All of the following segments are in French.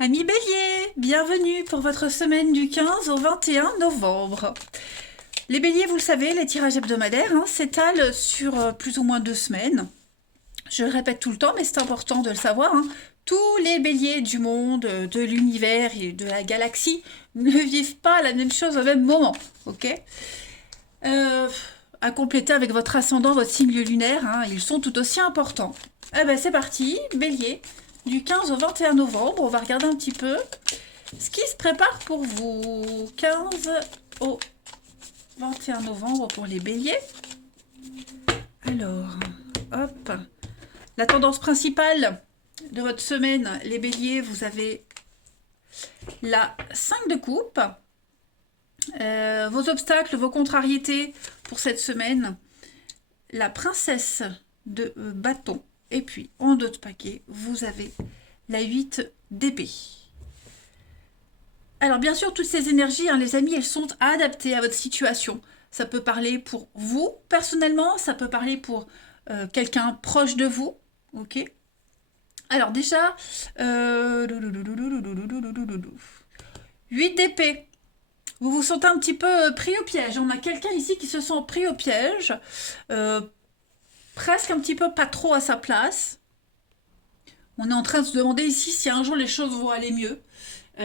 Amis Bélier, bienvenue pour votre semaine du 15 au 21 novembre. Les Béliers, vous le savez, les tirages hebdomadaires s'étalent sur plus ou moins 2 semaines. Je le répète tout le temps, mais c'est important de le savoir. Tous les Béliers du monde, de l'univers et de la galaxie ne vivent pas la même chose au même moment, ok. Euh, à compléter avec votre ascendant, votre signe lunaire, ils sont tout aussi importants. Eh ben c'est parti, Bélier, du 15 au 21 novembre, on va regarder un petit peu ce qui se prépare pour vous. 15 au 21 novembre pour les béliers. Alors, hop. La tendance principale de votre semaine, les béliers, vous avez la 5 de coupe. Vos obstacles, vos contrariétés pour cette semaine, la princesse de bâton. Et puis, en dos de paquet, vous avez la 8 d'épée. Alors bien sûr, toutes ces énergies, les amis, elles sont adaptées à votre situation. Ça peut parler pour vous, personnellement, ça peut parler pour quelqu'un proche de vous, ok. Alors déjà, 8 d'épée. Vous vous sentez un petit peu pris au piège. On a quelqu'un ici qui se sent pris au piège, presque un petit peu pas trop à sa place. On est en train de se demander ici si un jour les choses vont aller mieux. Il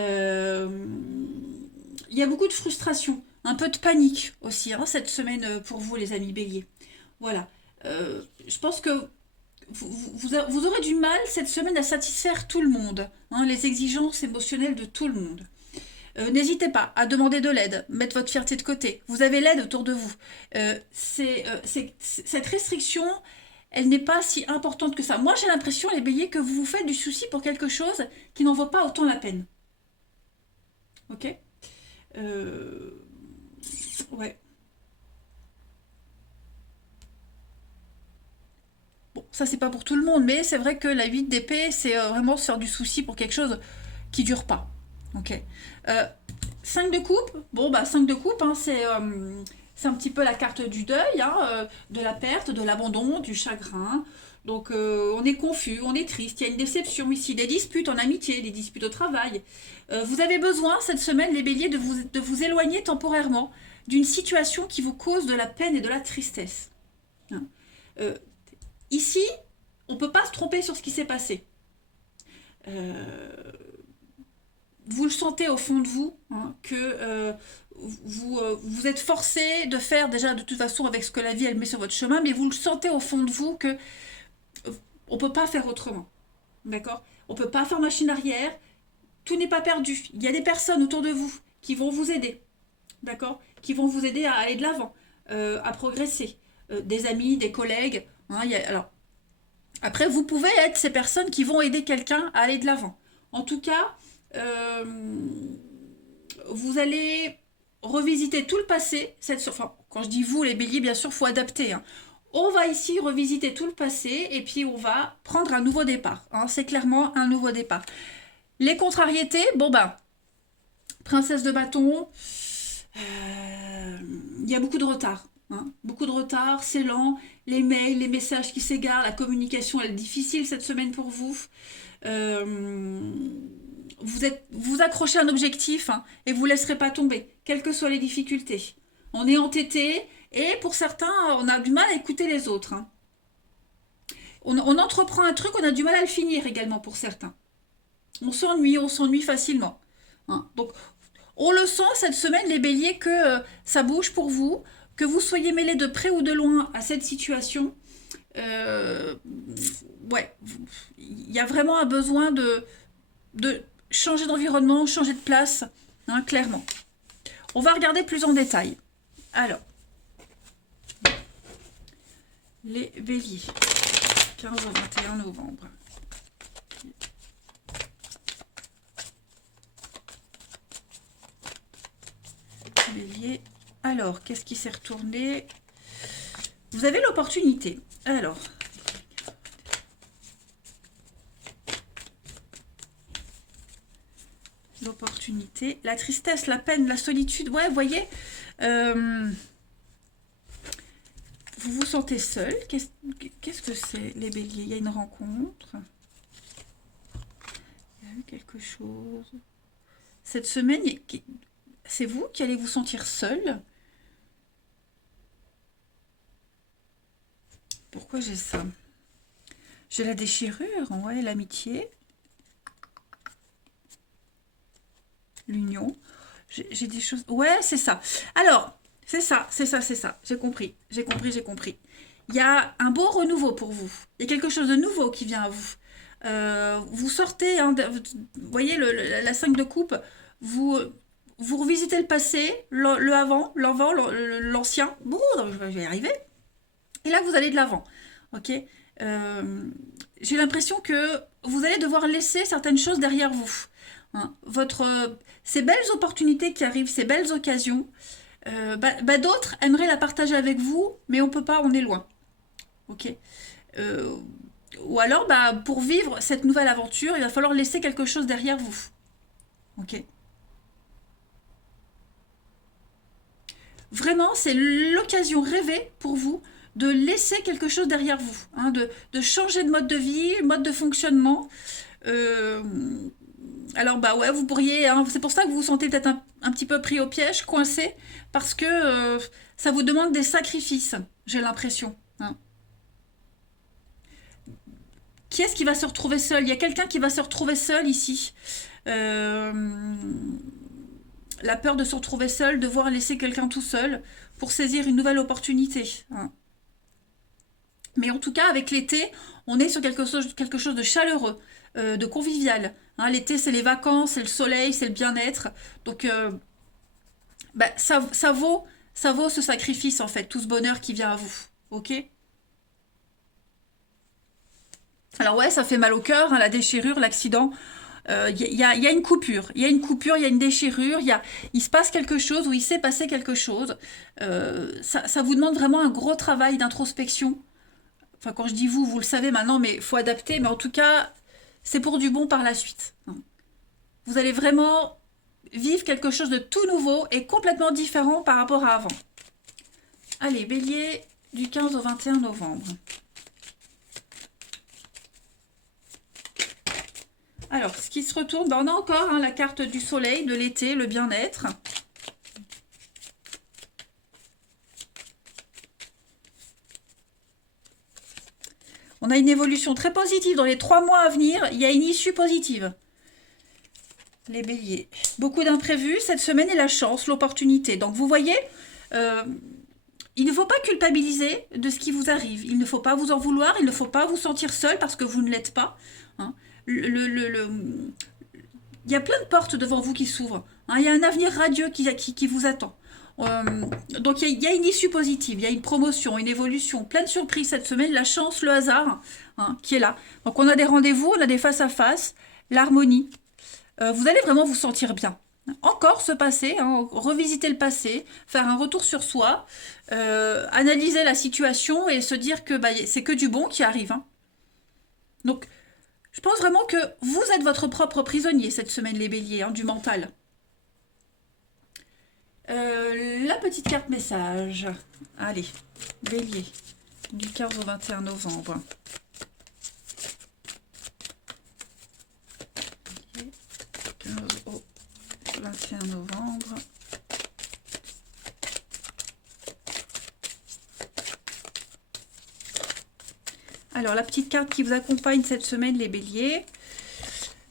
y a beaucoup de frustration, un peu de panique aussi cette semaine pour vous les amis béliers. Voilà. Je pense que vous aurez du mal cette semaine à satisfaire tout le monde, les exigences émotionnelles de tout le monde. N'hésitez pas à demander de l'aide, mettre votre fierté de côté. Vous avez l'aide autour de vous. Cette restriction, elle n'est pas si importante que ça. Moi, j'ai l'impression, les béliers, que vous vous faites du souci pour quelque chose qui n'en vaut pas autant la peine. Ok. Ouais. Bon, ça c'est pas pour tout le monde, mais c'est vrai que la 8 d'épée, c'est vraiment se faire du souci pour quelque chose qui dure pas. Ok. Euh, 5 de coupe, bon bah 5 de coupe, c'est un petit peu la carte du deuil, de la perte, de l'abandon, du chagrin. Donc on est confus, on est triste, il y a une déception ici, des disputes en amitié, des disputes au travail. Vous avez besoin cette semaine, les béliers, de vous éloigner temporairement d'une situation qui vous cause de la peine et de la tristesse. Hein. Euh, Ici, on ne peut pas se tromper sur ce qui s'est passé. Euh, vous le sentez au fond de vous, que vous êtes forcé de faire déjà de toute façon avec ce que la vie elle met sur votre chemin, mais vous le sentez au fond de vous que on ne peut pas faire autrement. D'accord. On ne peut pas faire machine arrière, tout n'est pas perdu. Il y a des personnes autour de vous qui vont vous aider, d'accord, qui vont vous aider à aller de l'avant, à progresser. Des amis, des collègues. Alors, après, vous pouvez être ces personnes qui vont aider quelqu'un à aller de l'avant. En tout cas, euh, vous allez revisiter tout le passé. Enfin, quand je dis vous, les béliers, bien sûr, il faut adapter. On va ici revisiter tout le passé et puis on va prendre un nouveau départ. C'est clairement un nouveau départ. Les contrariétés, bon ben, princesse de bâton, il y a beaucoup de retard. Beaucoup de retard, c'est lent, les mails, les messages qui s'égarent, la communication elle est difficile cette semaine pour vous. Euh, vous accrochez un objectif et vous ne laisserez pas tomber, quelles que soient les difficultés. On est entêté et pour certains, on a du mal à écouter les autres. On entreprend un truc, on a du mal à le finir également pour certains. On s'ennuie facilement. Donc on le sent cette semaine, les béliers, que ça bouge pour vous, que vous soyez mêlés de près ou de loin à cette situation. Euh, ouais, il y a vraiment un besoin de changer d'environnement, changer de place, clairement. On va regarder plus en détail. Alors, les béliers, 15 au 21 novembre. Bélier. Alors, qu'est-ce qui s'est retourné? Vous avez l'opportunité. Alors, l'opportunité, la tristesse, la peine, la solitude. Ouais, vous voyez, vous vous sentez seul. Qu'est-ce que c'est, les béliers? Il y a une rencontre. a eu quelque chose. Cette semaine, c'est vous qui allez vous sentir seul. Pourquoi j'ai ça? J'ai la déchirure, ouais, l'amitié, l'union. J'ai des choses. Ouais, c'est ça. Alors, c'est ça, c'est ça, c'est ça. J'ai compris, j'ai compris, j'ai compris. Il y a un beau renouveau pour vous. Il y a quelque chose de nouveau qui vient à vous. Vous sortez, hein, vous voyez la 5 de coupe, vous, vous revisitez le passé, le avant, l'ancien. Bon, je vais y arriver. Et là, vous allez de l'avant. Ok. Euh, j'ai l'impression que vous allez devoir laisser certaines choses derrière vous. Hein. Ces belles opportunités qui arrivent, ces belles occasions, d'autres aimeraient la partager avec vous, mais on peut pas, on est loin. Ok. Euh, ou alors, pour vivre cette nouvelle aventure, il va falloir laisser quelque chose derrière vous. Ok. Vraiment, c'est l'occasion rêvée pour vous de laisser quelque chose derrière vous, hein, de changer de mode de vie, mode de fonctionnement. Euh, alors, ouais, vous pourriez, hein, c'est pour ça que vous vous sentez peut-être un petit peu pris au piège, coincé, parce que ça vous demande des sacrifices, j'ai l'impression. Hein. Qui est-ce qui va se retrouver seul? Il y a quelqu'un qui va se retrouver seul ici. Euh, la peur de se retrouver seul, devoir laisser quelqu'un tout seul pour saisir une nouvelle opportunité. Hein. Mais en tout cas, avec l'été, on est sur quelque chose de chaleureux, de convivial. Hein, l'été, c'est les vacances, c'est le soleil, c'est le bien-être. Donc, ça vaut ce sacrifice, en fait, tout ce bonheur qui vient à vous. Ok? Alors ouais, ça fait mal au cœur, hein, la déchirure, l'accident. Il y a une coupure, il y a une coupure, il y a une déchirure, il se passe quelque chose ou il s'est passé quelque chose. Ça vous demande vraiment un gros travail d'introspection. Enfin, quand je dis vous, vous le savez maintenant, mais il faut adapter. Mais en tout cas, c'est pour du bon par la suite. Vous allez vraiment vivre quelque chose de tout nouveau et complètement différent par rapport à avant. Allez, Bélier, du 15 au 21 novembre. Alors, ce qui se retourne, on a encore la carte du soleil, de l'été, le bien-être. On a une évolution très positive dans les 3 mois à venir. Il y a une issue positive. Les béliers. Beaucoup d'imprévus. Cette semaine est la chance, l'opportunité. Donc, vous voyez, il ne faut pas culpabiliser de ce qui vous arrive. Il ne faut pas vous en vouloir. Il ne faut pas vous sentir seul parce que vous ne l'êtes pas. Hein. Il y a plein de portes devant vous qui s'ouvrent. Hein. Il y a un avenir radieux qui vous attend. Donc il y a une issue positive, il y a une promotion, une évolution, plein de surprises cette semaine, la chance, le hasard qui est là. Donc on a des rendez-vous, on a des face-à-face, l'harmonie. Vous allez vraiment vous sentir bien. Encore se passer, revisiter le passé, faire un retour sur soi, analyser la situation et se dire que c'est que du bon qui arrive. Hein. Donc je pense vraiment que vous êtes votre propre prisonnier cette semaine, les béliers, du mental. La petite carte message. Allez, bélier, du 15 au 21 novembre. 15 au 21 novembre. Alors, la petite carte qui vous accompagne cette semaine, les béliers.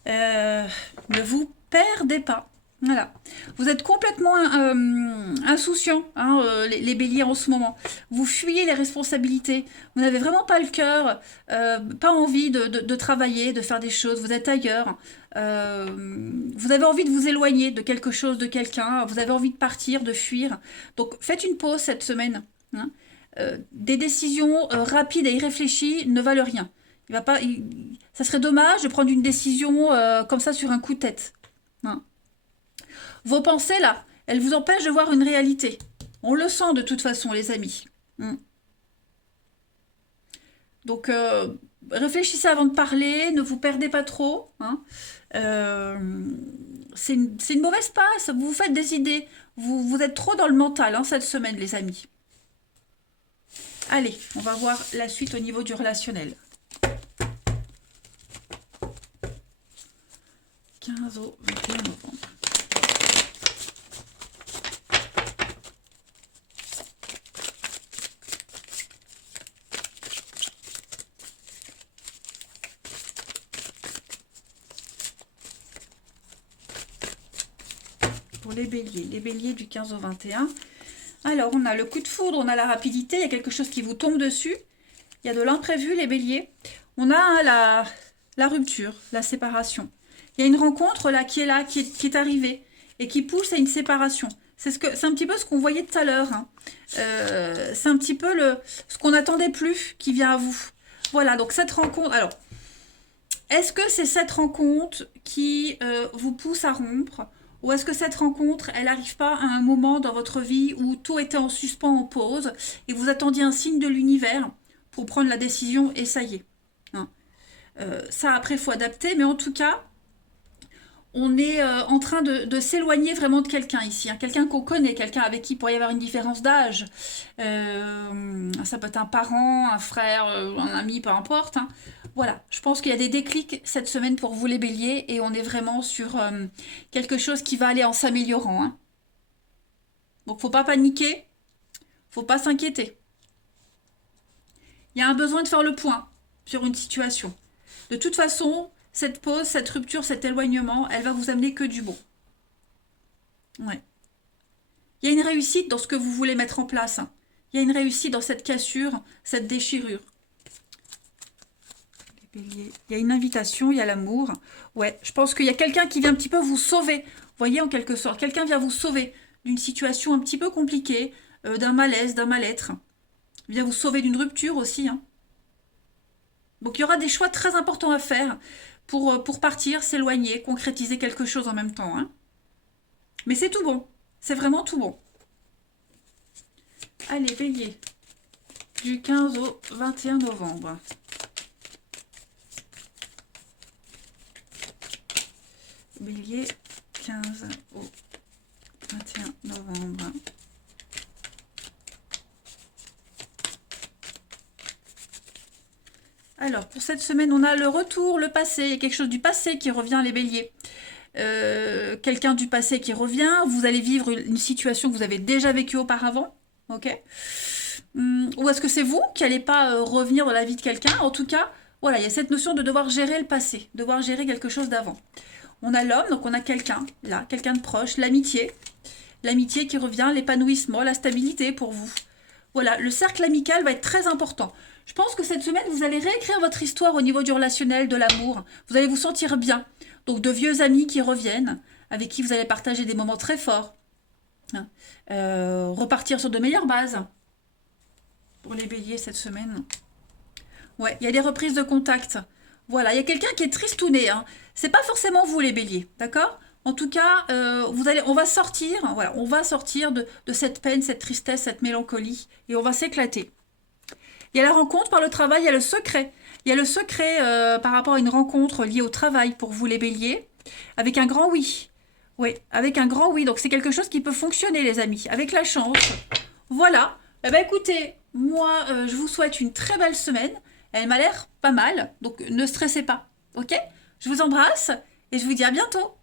Ne vous perdez pas. Voilà. Vous êtes complètement insouciants, les béliers en ce moment. Vous fuyez les responsabilités. Vous n'avez vraiment pas le cœur, pas envie de travailler, de faire des choses. Vous êtes ailleurs. Vous avez envie de vous éloigner de quelque chose, de quelqu'un. Vous avez envie de partir, de fuir. Donc faites une pause cette semaine. Hein. Des décisions rapides et irréfléchies ne valent rien. Ça serait dommage de prendre une décision comme ça sur un coup de tête. Hein. Vos pensées, là, elles vous empêchent de voir une réalité. On le sent de toute façon, les amis. Donc, réfléchissez avant de parler, ne vous perdez pas trop. Hein. C'est une mauvaise passe, vous vous faites des idées. Vous êtes trop dans le mental cette semaine, les amis. Allez, on va voir la suite au niveau du relationnel. 15 au 21 novembre. Pour les béliers du 15 au 21. Alors, on a le coup de foudre, on a la rapidité, il y a quelque chose qui vous tombe dessus. Il y a de l'imprévu, les béliers. On a la rupture, la séparation. Il y a une rencontre là, qui est arrivée et qui pousse à une séparation. C'est un petit peu ce qu'on voyait tout à l'heure. Hein. C'est un petit peu ce qu'on n'attendait plus qui vient à vous. Voilà, donc cette rencontre... Alors, est-ce que c'est cette rencontre qui vous pousse à rompre? Ou est-ce que cette rencontre, elle n'arrive pas à un moment dans votre vie où tout était en suspens, en pause, et vous attendiez un signe de l'univers pour prendre la décision, et ça y est. Hein. Ça, après, il faut adapter, mais en tout cas, on est en train de s'éloigner vraiment de quelqu'un ici. Hein. Quelqu'un qu'on connaît, quelqu'un avec qui il pourrait y avoir une différence d'âge. Ça peut être un parent, un frère, un ami, peu importe. Hein. Voilà, je pense qu'il y a des déclics cette semaine pour vous les béliers et on est vraiment sur quelque chose qui va aller en s'améliorant. Hein. Donc, faut pas paniquer, faut pas s'inquiéter. Il y a un besoin de faire le point sur une situation. De toute façon, cette pause, cette rupture, cet éloignement, elle va vous amener que du bon. Ouais. Il y a une réussite dans ce que vous voulez mettre en place. Hein. Il y a une réussite dans cette cassure, cette déchirure. Il y a une invitation, il y a l'amour. Ouais, je pense qu'il y a quelqu'un qui vient un petit peu vous sauver. Vous voyez, en quelque sorte, quelqu'un vient vous sauver d'une situation un petit peu compliquée, d'un malaise, d'un mal-être. Il vient vous sauver d'une rupture aussi. Hein. Donc il y aura des choix très importants à faire pour partir, s'éloigner, concrétiser quelque chose en même temps. Hein. Mais c'est tout bon. C'est vraiment tout bon. Allez, bélier. Du 15 au 21 novembre. Bélier, 15 au 21 novembre. Alors, pour cette semaine, on a le retour, le passé. Il y a quelque chose du passé qui revient, les béliers. Quelqu'un du passé qui revient. Vous allez vivre une situation que vous avez déjà vécue auparavant. Ok. Ou est-ce que c'est vous qui n'allez pas revenir dans la vie de quelqu'un? En tout cas, voilà, il y a cette notion de devoir gérer le passé, devoir gérer quelque chose d'avant. On a l'homme, donc on a quelqu'un, là, quelqu'un de proche, l'amitié. L'amitié qui revient, l'épanouissement, la stabilité pour vous. Voilà, le cercle amical va être très important. Je pense que cette semaine, vous allez réécrire votre histoire au niveau du relationnel, de l'amour. Vous allez vous sentir bien. Donc, de vieux amis qui reviennent, avec qui vous allez partager des moments très forts. Hein. Repartir sur de meilleures bases pour les béliers cette semaine. Ouais, il y a des reprises de contact. Voilà, il y a quelqu'un qui est tristouné. Hein. C'est pas forcément vous, les béliers, d'accord? En tout cas, on va sortir, voilà, on va sortir de cette peine, cette tristesse, cette mélancolie, et on va s'éclater. Il y a la rencontre par le travail, il y a le secret. Il y a le secret par rapport à une rencontre liée au travail pour vous, les béliers, avec un grand oui. Oui, avec un grand oui. Donc, c'est quelque chose qui peut fonctionner, les amis, avec la chance. Voilà. Eh ben, écoutez, moi, je vous souhaite une très belle semaine. Elle m'a l'air pas mal, donc ne stressez pas, ok? Je vous embrasse et je vous dis à bientôt.